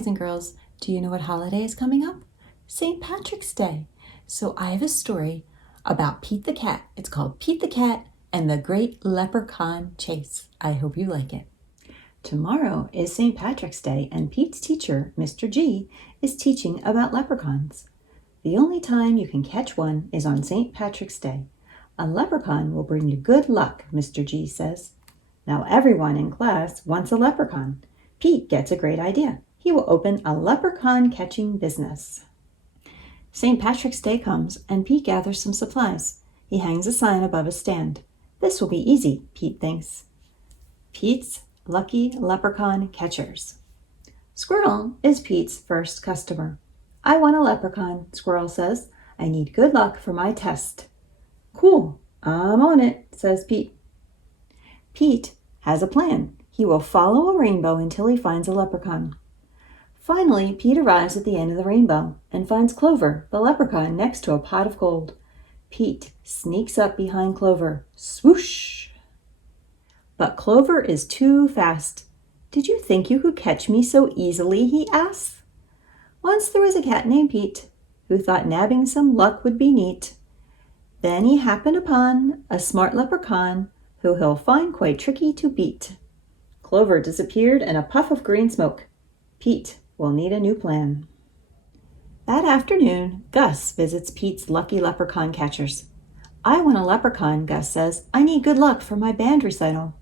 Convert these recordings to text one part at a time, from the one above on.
boys and girls, do you know what holiday is coming up? St. Patrick's Day. So I have a story about Pete the Cat. It's called Pete the Cat and the Great Leprechaun Chase. I hope you like it. Tomorrow is St. Patrick's Day, and Pete's teacher, Mr. G, is teaching about leprechauns. The only time you can catch one is on St. Patrick's Day. A leprechaun will bring you good luck, Mr. G says. Now everyone in class wants a leprechaun. Pete gets a great idea. He will open a leprechaun catching business. St. Patrick's Day comes, and Pete gathers some supplies. He hangs a sign above a stand. This will be easy, Pete thinks. Pete's Lucky Leprechaun Catchers. Squirrel is Pete's first customer. I want a leprechaun, Squirrel says. I need good luck for my test. Cool, I'm on it, says Pete. Pete has a plan. He will follow a rainbow until he finds a leprechaun. Finally, Pete arrives at the end of the rainbow and finds Clover, the leprechaun, next to a pot of gold. Pete sneaks up behind Clover. Swoosh! But Clover is too fast. Did you think you could catch me so easily? He asks. Once there was a cat named Pete who thought nabbing some luck would be neat. Then he happened upon a smart leprechaun who he'll find quite tricky to beat. Clover disappeared in a puff of green smoke. Pete will need a new plan. That afternoon, Gus visits Pete's Lucky Leprechaun Catchers. I want a leprechaun, Gus says. I need good luck for my band recital.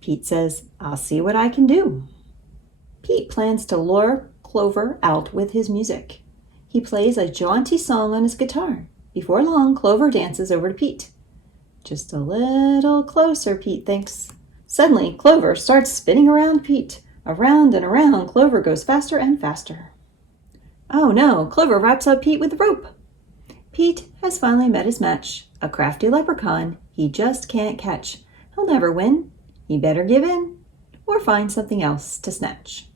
Pete says, I'll see what I can do. Pete plans to lure Clover out with his music. He plays a jaunty song on his guitar. Before long, Clover dances over to Pete. Just a little closer, Pete thinks. Suddenly, Clover starts spinning around Pete. Around and around, Clover goes faster and faster. Oh no, Clover wraps up Pete with the rope. Pete has finally met his match, a crafty leprechaun he just can't catch. He'll never win. He better give in or find something else to snatch.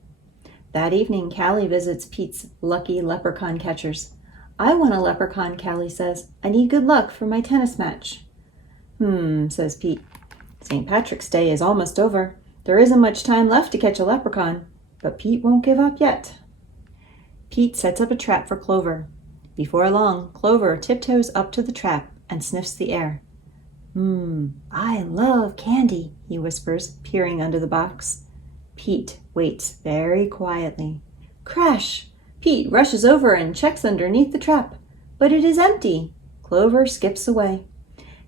That evening, Callie visits Pete's Lucky Leprechaun Catchers. I want a leprechaun, Callie says. I need good luck for my tennis match. Says Pete. St. Patrick's Day is almost over. There isn't much time left to catch a leprechaun, but Pete won't give up yet. Pete sets up a trap for Clover. Before long, Clover tiptoes up to the trap and sniffs the air. I love candy, he whispers, peering under the box. Pete waits very quietly. Crash! Pete rushes over and checks underneath the trap, but it is empty. Clover skips away.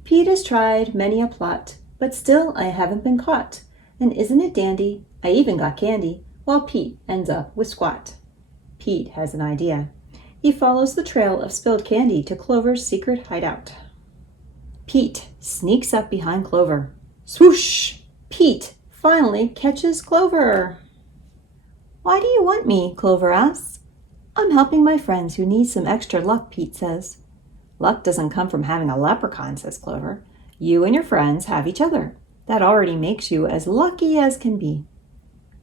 Pete has tried many a plot, but still I haven't been caught. And isn't it dandy? I even got candy, while Pete ends up with squat. Pete has an idea. He follows the trail of spilled candy to Clover's secret hideout. Pete sneaks up behind Clover. Swoosh! Pete finally catches Clover. Why do you want me? Clover asks. I'm helping my friends who need some extra luck, Pete says. Luck doesn't come from having a leprechaun, says Clover. You and your friends have each other. That already makes you as lucky as can be.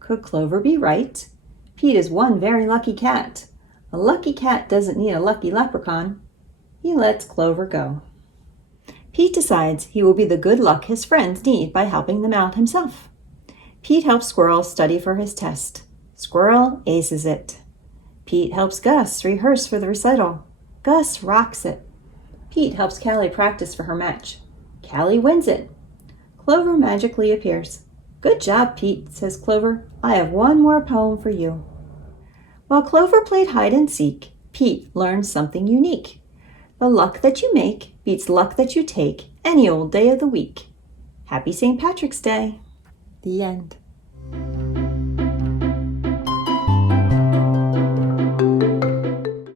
Could Clover be right? Pete is one very lucky cat. A lucky cat doesn't need a lucky leprechaun. He lets Clover go. Pete decides he will be the good luck his friends need by helping them out himself. Pete helps Squirrel study for his test. Squirrel aces it. Pete helps Gus rehearse for the recital. Gus rocks it. Pete helps Callie practice for her match. Callie wins it. Clover magically appears. Good job, Pete, says Clover. I have one more poem for you. While Clover played hide and seek, Pete learned something unique. The luck that you make beats luck that you take any old day of the week. Happy St. Patrick's Day. The end.